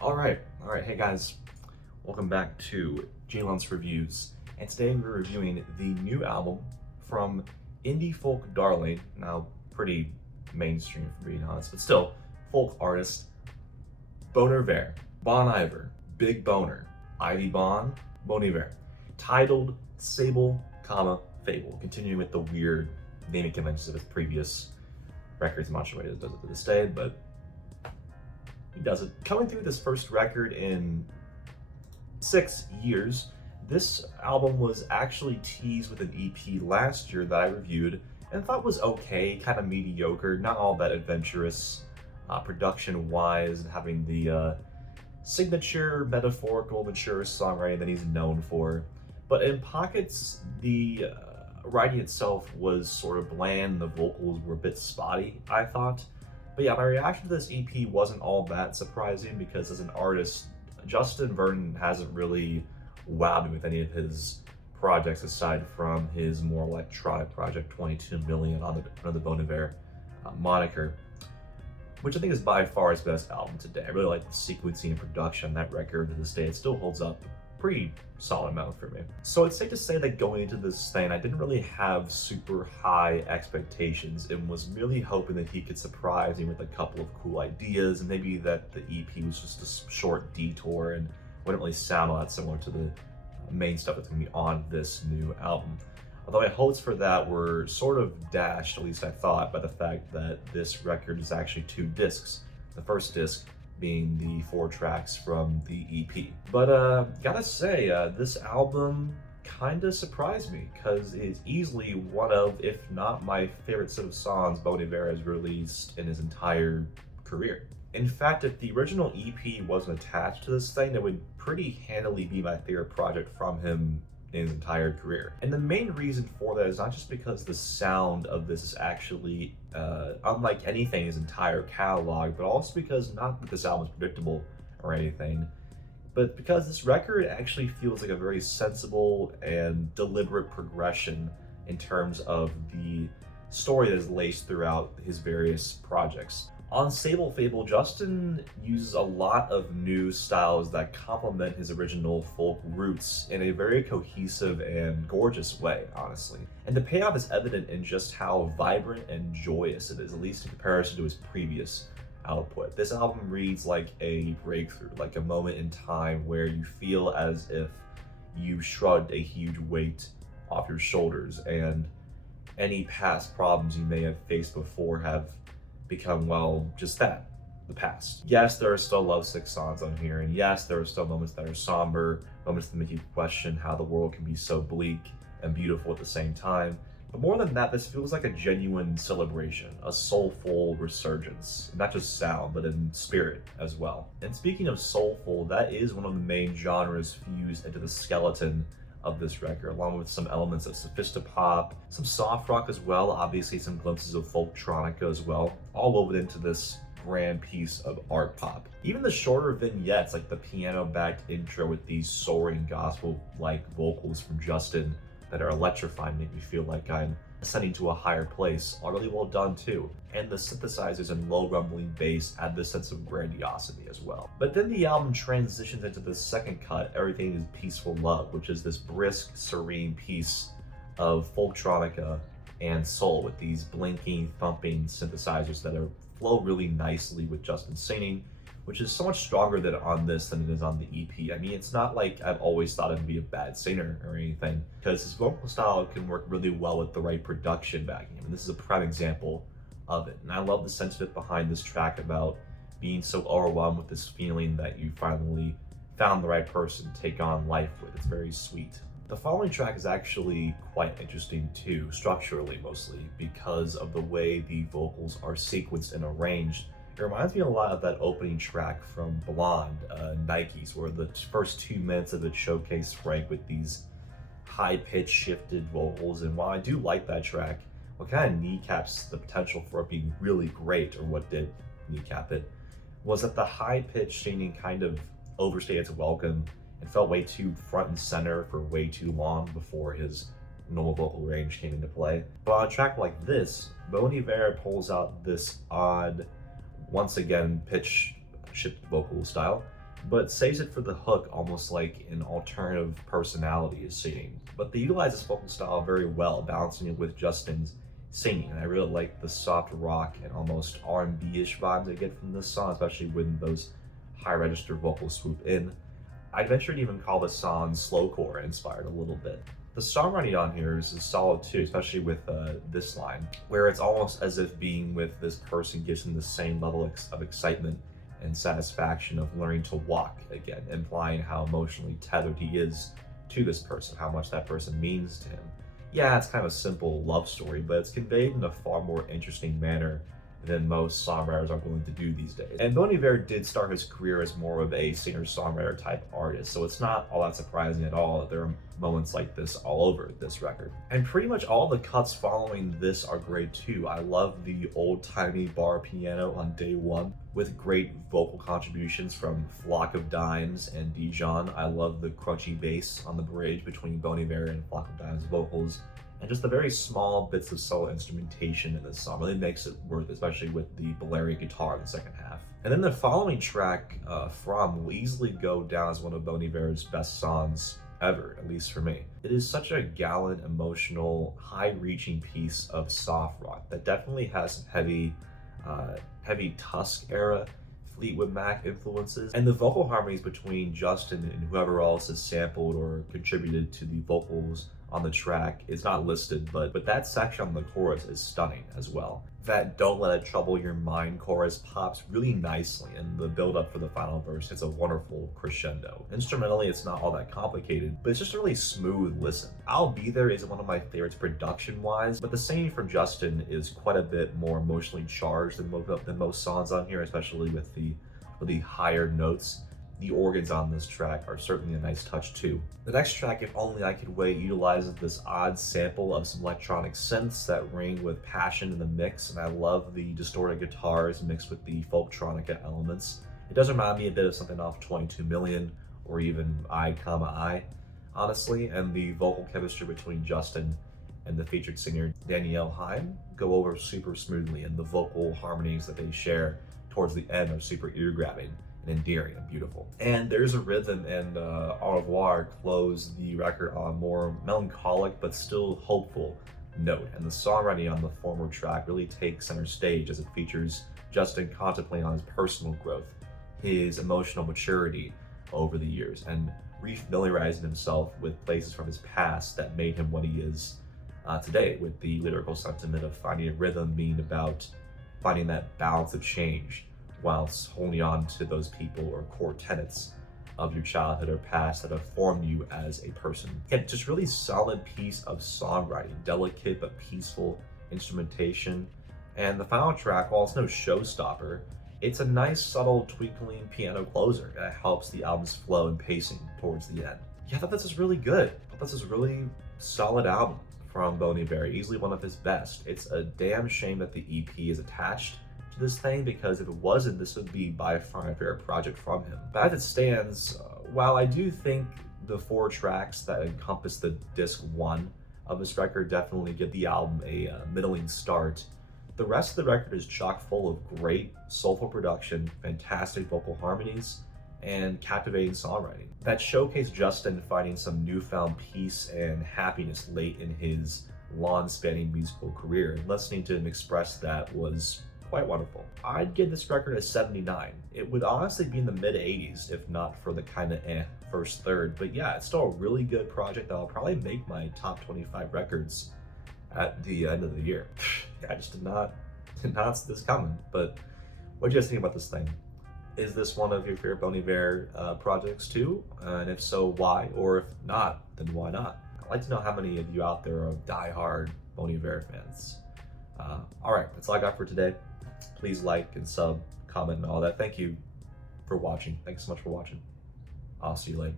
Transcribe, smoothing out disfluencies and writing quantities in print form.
All right. Hey guys, welcome back to Jalen's Reviews. And today we're reviewing the new album from indie folk darling, now pretty mainstream for being honest, but still folk artist Bon Iver, Bon Iver, Big Boner, Ivy Bon, Bon Iver, titled SABLE, fABLE, continuing with the weird naming conventions of his previous records. I'm not sure why he does it to this day, but he does it. Coming through this first record in 6 years, this album was actually teased with an EP last year that I reviewed and thought was okay, kind of mediocre, not all that adventurous production-wise, and having the signature, metaphorical, mature songwriting that he's known for. But in pockets, the writing itself was sort of bland, the vocals were a bit spotty, I thought. But yeah, my reaction to this EP wasn't all that surprising because as an artist, Justin Vernon hasn't really wowed me with any of his projects aside from his more electronic project 22 Million under the Bon Iver moniker, which I think is by far his best album today. I really like the sequencing and production on that record to this day. It still holds up pretty solid amount for me. So it's safe to say that going into this thing, I didn't really have super high expectations and was really hoping that he could surprise me with a couple of cool ideas and maybe that the EP was just a short detour and wouldn't really sound a lot similar to the main stuff that's gonna be on this new album. Although my hopes for that were sort of dashed, at least I thought, by the fact that this record is actually 2 discs. The first disc being the 4 tracks from the EP. But gotta say, this album kinda surprised me because it's easily one of, if not my favorite set of songs Bon Iver has released in his entire career. In fact, if the original EP wasn't attached to this thing, it would pretty handily be my favorite project from him in his entire career. And the main reason for that is not just because the sound of this is actually unlike anything in his entire catalog, but also because not that this album is predictable or anything, but because this record actually feels like a very sensible and deliberate progression in terms of the story that is laced throughout his various projects. On SABLE, fABLE, Justin uses a lot of new styles that complement his original folk roots in a very cohesive and gorgeous way, honestly. And the payoff is evident in just how vibrant and joyous it is, at least in comparison to his previous output. This album reads like a breakthrough, like a moment in time where you feel as if you shrugged a huge weight off your shoulders and any past problems you may have faced before have become, well, just that, the past. Yes, there are still lovesick songs on here, and yes, there are still moments that are somber, moments that make you question how the world can be so bleak and beautiful at the same time. But more than that, this feels like a genuine celebration, a soulful resurgence, not just sound, but in spirit as well. And speaking of soulful, that is one of the main genres fused into the skeleton of this record, along with some elements of sophistopop, some soft rock as well, obviously some glimpses of folktronica as well, all woven into this grand piece of art pop. Even the shorter vignettes, like the piano-backed intro with these soaring gospel-like vocals from Justin that are electrifying, make me feel like I'm ascending to a higher place, are really well done too. And the synthesizers and low rumbling bass add this sense of grandiosity as well. But then the album transitions into the second cut, Everything is Peaceful Love, which is this brisk, serene piece of folktronica and soul with these blinking, thumping synthesizers that flow really nicely with Justin singing, which is so much stronger than on this than it is on the EP. I mean, it's not like I've always thought him to be a bad singer or anything, because his vocal style can work really well with the right production backing him, and this is a prime example of it. And I love the sentiment behind this track about being so overwhelmed with this feeling that you finally found the right person to take on life with. It's very sweet. The following track is actually quite interesting too, structurally mostly, because of the way the vocals are sequenced and arranged. It reminds me a lot of that opening track from Blonde, Nikes, where the first 2 minutes of it showcase Frank with these high-pitched shifted vocals. And while I do like that track, what kind of kneecaps the potential for it being really great, or what did kneecap it, was that the high-pitched singing kind of overstayed its welcome and felt way too front and center for way too long before his normal vocal range came into play. But on a track like this, Bon Iver pulls out this odd once again pitch shift vocal style, but saves it for the hook almost like an alternative personality is singing. But they utilize this vocal style very well, balancing it with Justin's singing. And I really like the soft rock and almost R&B-ish vibes I get from this song, especially when those high register vocals swoop in. I'd venture to even call this song slowcore inspired a little bit. The songwriting on here is solid too, especially with this line, where it's almost as if being with this person gives him the same level of excitement and satisfaction of learning to walk again, implying how emotionally tethered he is to this person, how much that person means to him. Yeah, it's kind of a simple love story, but it's conveyed in a far more interesting manner than most songwriters are willing to do these days. And Bon Iver did start his career as more of a singer-songwriter type artist, so it's not all that surprising at all that there are moments like this all over this record. And pretty much all the cuts following this are great too. I love the old-timey bar piano on day one, with great vocal contributions from Flock of Dimes and Dijon. I love the crunchy bass on the bridge between Bon Iver and Flock of Dimes vocals. And just the very small bits of solo instrumentation in this song really makes it worth it, especially with the Balearic guitar in the second half. And then the following track, From, will easily go down as one of Bon Iver's best songs ever, at least for me. It is such a gallant, emotional, high-reaching piece of soft rock that definitely has some heavy Tusk era Fleetwood Mac influences, and the vocal harmonies between Justin and whoever else has sampled or contributed to the vocals on the track is not listed, but that section on the chorus is stunning as well. That "Don't Let It Trouble Your Mind" chorus pops really nicely, and the build-up for the final verse is a wonderful crescendo. Instrumentally, it's not all that complicated, but it's just a really smooth listen. "I'll Be There" isn't one of my favorites production-wise, but the singing from Justin is quite a bit more emotionally charged than most songs on here, especially with the higher notes. The organs on this track are certainly a nice touch too. The next track, If Only I Could Wait, utilizes this odd sample of some electronic synths that ring with passion in the mix, and I love the distorted guitars mixed with the folktronica elements. It does remind me a bit of something off 22 Million or even I, honestly, and the vocal chemistry between Justin and the featured singer Danielle Haim go over super smoothly, and the vocal harmonies that they share towards the end are super ear-grabbing and endearing and beautiful. And There's a Rhythm and Au Revoir close the record on a more melancholic but still hopeful note, and the songwriting on the former track really takes center stage as it features Justin contemplating on his personal growth, his emotional maturity over the years, and refamiliarizing himself with places from his past that made him what he is today, with the lyrical sentiment of finding a rhythm being about finding that balance of change whilst holding on to those people or core tenets of your childhood or past that have formed you as a person. Again, just really solid piece of songwriting, delicate but peaceful instrumentation. And the final track, while it's no showstopper, it's a nice subtle twinkling piano closer that helps the album's flow and pacing towards the end. Yeah, I thought this was really good. I thought this was a really solid album from Bon Iver, easily one of his best. It's a damn shame that the EP is attached to this thing, because if it wasn't, this would be by far my favorite project from him. But as it stands, while I do think the 4 tracks that encompass the disc 1 of this record definitely give the album a middling start, the rest of the record is chock full of great soulful production, fantastic vocal harmonies, and captivating songwriting that showcase Justin finding some newfound peace and happiness late in his long-spanning musical career, and listening to him express that was quite wonderful. I'd give this record a 79. It would honestly be in the mid-80s if not for the kind of first third, but yeah, it's still a really good project that'll probably make my top 25 records at the end of the year. I just did not see this coming. But what do you guys think about this thing? Is this one of your favorite Bon Iver projects too? And if so, why? Or if not, then why not? I'd like to know how many of you out there are die-hard Bon Iver fans. All right, that's all I got for today. Please like and sub, comment, and all that. Thank you for watching. Thanks so much for watching. I'll see you later.